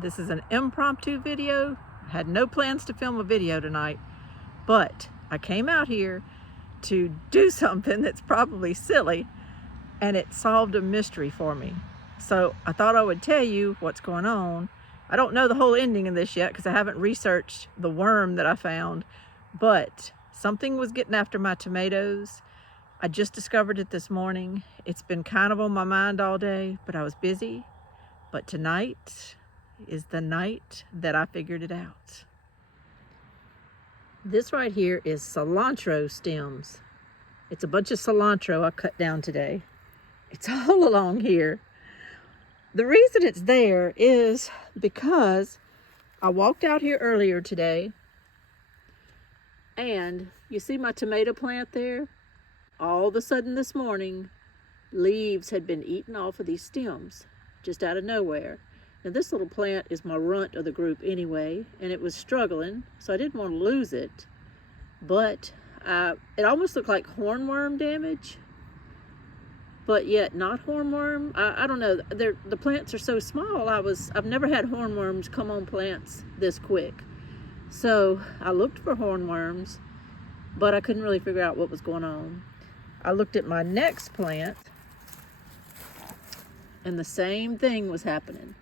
This is an impromptu video. I had no plans to film a video tonight, but I came out here to do something that's probably silly, and it solved a mystery for me. So I thought I would tell you what's going on. I don't know the whole ending of this yet because I haven't researched the worm that I found, but something was getting after my tomatoes. I just discovered it this morning. It's been kind of on my mind all day, but I was busy. But tonight is the night that I figured it out. This right here is cilantro stems. It's a bunch of cilantro I cut down today. It's all along here. The reason it's there is because I walked out here earlier today and you see my tomato plant there? All of a sudden this morning, leaves had been eaten off of these stems just out of nowhere. Now this little plant is my runt of the group anyway, and it was struggling, so I didn't want to lose it. But it almost looked like hornworm damage, but yet not hornworm. I don't know. The plants are so small. I've never had hornworms come on plants this quick. So I looked for hornworms, but I couldn't really figure out what was going on. I looked at my next plant, and the same thing was happening.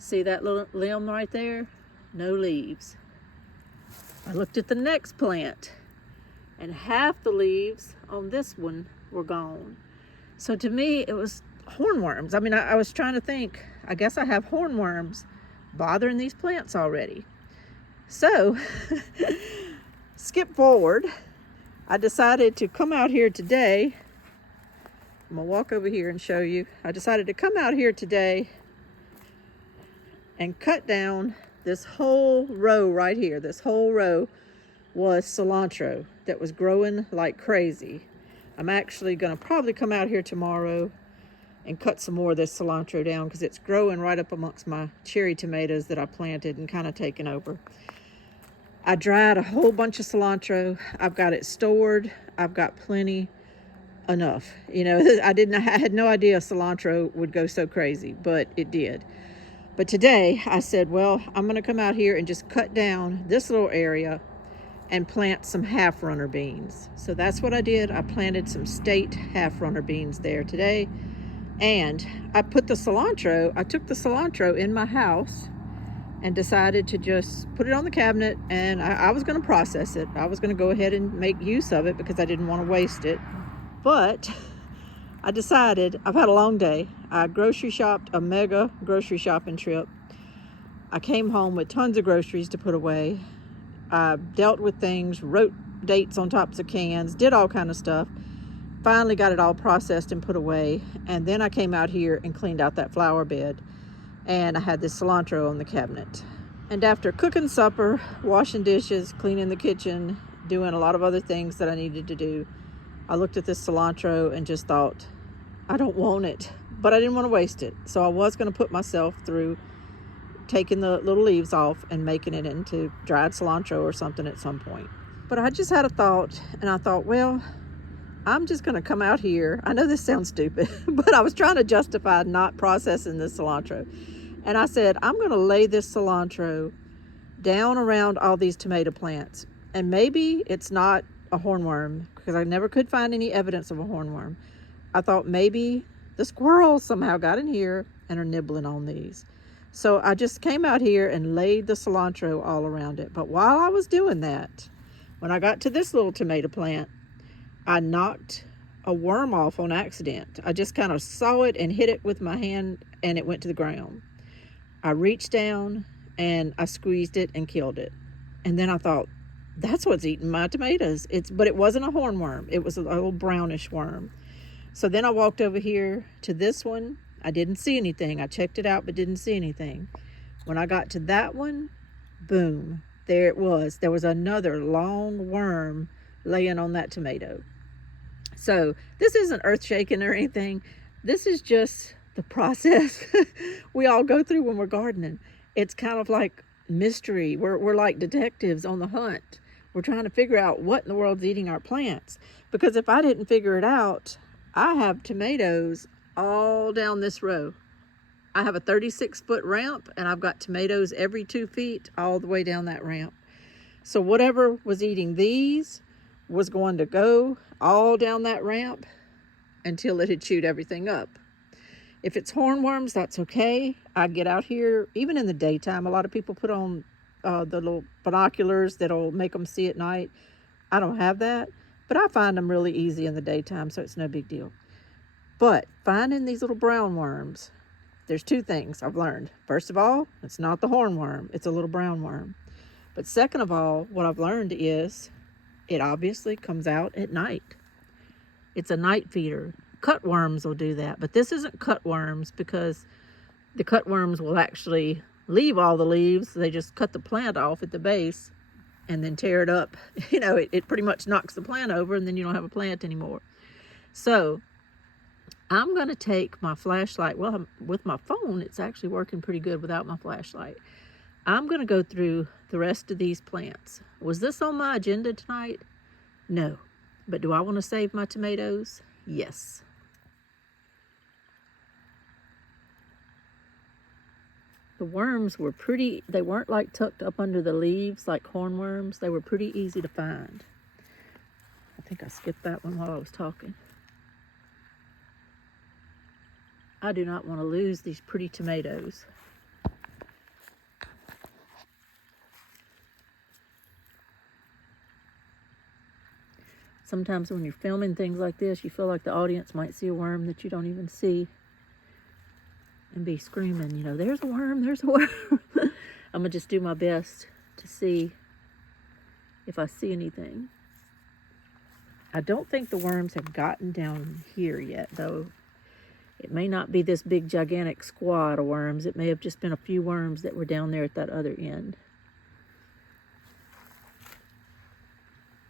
See that little limb right there? No leaves. I looked at the next plant, and half the leaves on this one were gone. So to me, it was hornworms. I mean, I was trying to think, I guess I have hornworms bothering these plants already. So, skip forward. I decided to come out here today. I'm gonna walk over here and show you. I decided to come out here today and cut down this whole row right here. This whole row was cilantro that was growing like crazy. I'm actually gonna probably come out here tomorrow and cut some more of this cilantro down because it's growing right up amongst my cherry tomatoes that I planted and kind of taken over. I dried a whole bunch of cilantro. I've got it stored. I've got plenty, enough. You know, I had no idea cilantro would go so crazy, but it did. But today I said, well, I'm gonna come out here and just cut down this little area and plant some half-runner beans. So that's what I did. I planted some state half-runner beans there today. And I took the cilantro in my house and decided to just put it on the cabinet, and I was gonna process it. I was gonna go ahead and make use of it because I didn't want to waste it. But I decided, I've had a long day. I grocery shopped, a mega grocery shopping trip. I came home with tons of groceries to put away. I dealt with things, wrote dates on tops of cans, did all kind of stuff. Finally got it all processed and put away. And then I came out here and cleaned out that flower bed. And I had this cilantro on the cabinet. And after cooking supper, washing dishes, cleaning the kitchen, doing a lot of other things that I needed to do, I looked at this cilantro and just thought, I don't want it, but I didn't want to waste it. So I was going to put myself through taking the little leaves off and making it into dried cilantro or something at some point. But I just had a thought, and I thought, well, I'm just going to come out here. I know this sounds stupid, but I was trying to justify not processing this cilantro. And I said, I'm going to lay this cilantro down around all these tomato plants. And maybe it's not a hornworm, because I never could find any evidence of a hornworm. I thought maybe the squirrels somehow got in here and are nibbling on these. So I just came out here and laid the cilantro all around it. But while I was doing that, when I got to this little tomato plant, I knocked a worm off on accident. I just kind of saw it and hit it with my hand, and it went to the ground. I reached down and I squeezed it and killed it. And then I thought, that's what's eating my tomatoes. But it wasn't a hornworm. It was a little brownish worm. So then I walked over here to this one. I didn't see anything. I checked it out, but didn't see anything. When I got to that one, boom, there it was. There was another long worm laying on that tomato. So this isn't earth-shaking or anything. This is just the process we all go through when we're gardening. It's kind of like mystery. We're like detectives on the hunt. We're trying to figure out what in the world's eating our plants. Because if I didn't figure it out, I have tomatoes all down this row. I have a 36-foot ramp, and I've got tomatoes every 2 feet all the way down that ramp. So whatever was eating these was going to go all down that ramp until it had chewed everything up. If it's hornworms, that's okay. I get out here, even in the daytime. A lot of people put on the little binoculars that'll make them see at night. I don't have that, but I find them really easy in the daytime, so it's no big deal. But finding these little brown worms, there's 2 things I've learned. First of all, it's not the hornworm, it's a little brown worm. But second of all, what I've learned is it obviously comes out at night. It's a night feeder. Cutworms will do that, but this isn't cutworms, because the cutworms will actually leave all the leaves. They just cut the plant off at the base and then tear it up. You know, it pretty much knocks the plant over, and then you don't have a plant anymore. So I'm going to take my flashlight. Well, with my phone, it's actually working pretty good without my flashlight. I'm going to go through the rest of these plants. Was this on my agenda tonight? No. But do I want to save my tomatoes? Yes. The worms were pretty, they weren't like tucked up under the leaves like hornworms. They were pretty easy to find. I think I skipped that one while I was talking. I do not want to lose these pretty tomatoes. Sometimes when you're filming things like this, you feel like the audience might see a worm that you don't even see and be screaming, you know, there's a worm, there's a worm. I'm gonna just do my best to see if I see anything. I don't think the worms have gotten down here yet, though. It may not be this big gigantic squad of worms. It may have just been a few worms that were down there at that other end.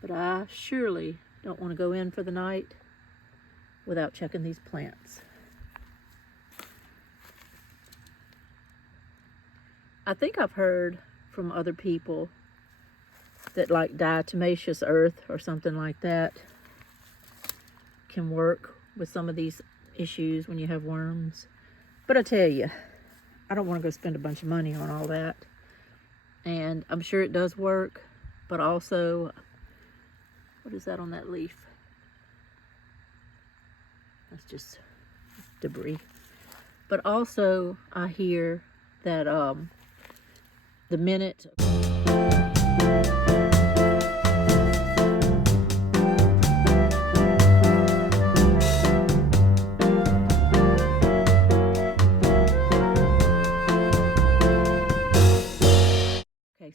But I surely don't want to go in for the night without checking these plants. I think I've heard from other people that like diatomaceous earth or something like that can work with some of these issues when you have worms. But I tell you, I don't want to go spend a bunch of money on all that. And I'm sure it does work, but also, what is that on that leaf? That's just debris. But also, I hear that the minute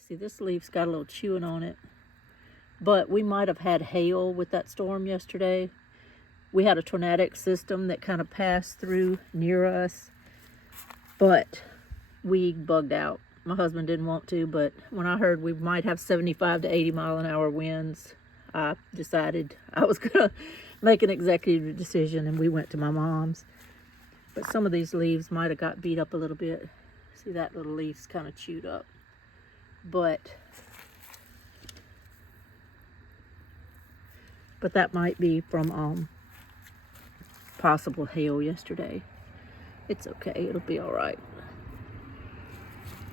see, this leaf's got a little chewing on it, but we might have had hail with that storm yesterday. We had a tornadic system that kind of passed through near us, but we bugged out. My husband didn't want to, but when I heard we might have 75 to 80 mile an hour winds, I decided I was gonna make an executive decision, and we went to my mom's. But some of these leaves might have got beat up a little bit. See, that little leaf's kind of chewed up. But that might be from possible hail yesterday. It's okay, it'll be all right.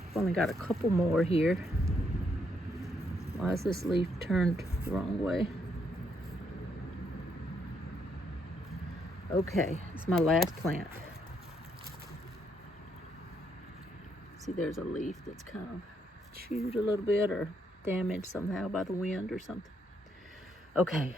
I've only got a couple more here. Why is this leaf turned the wrong way? Okay, it's my last plant. See, there's a leaf that's kind of chewed a little bit or damaged somehow by the wind or something. Okay.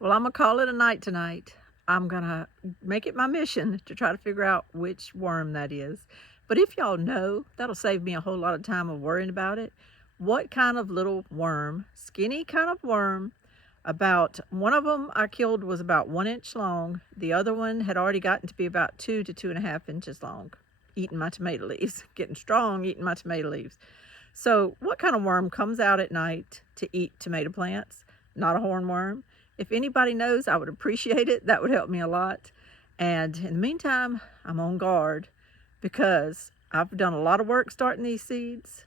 Well, I'm gonna call it a night tonight. I'm gonna make it my mission to try to figure out which worm that is. But if y'all know, that'll save me a whole lot of time of worrying about it. What kind of little worm, skinny kind of worm, about one of them I killed was about 1 inch long. The other one had already gotten to be about 2 to 2.5 inches long, eating my tomato leaves, getting strong, eating my tomato leaves. So what kind of worm comes out at night to eat tomato plants? Not a hornworm. If anybody knows, I would appreciate it. That would help me a lot. And in the meantime, I'm on guard because I've done a lot of work starting these seeds.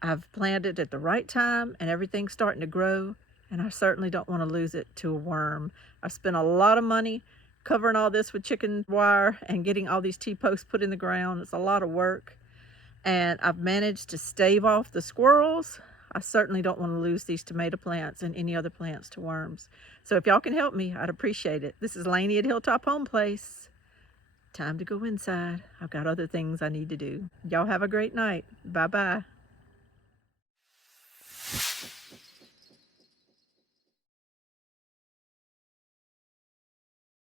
I've planted at the right time and everything's starting to grow, and I certainly don't want to lose it to a worm. I've spent a lot of money covering all this with chicken wire and getting all these T-posts put in the ground. It's a lot of work. And I've managed to stave off the squirrels. I certainly don't want to lose these tomato plants and any other plants to worms. So if y'all can help me, I'd appreciate it. This is Lainey at Hilltop Home Place. Time to go inside. I've got other things I need to do. Y'all have a great night. Bye-bye.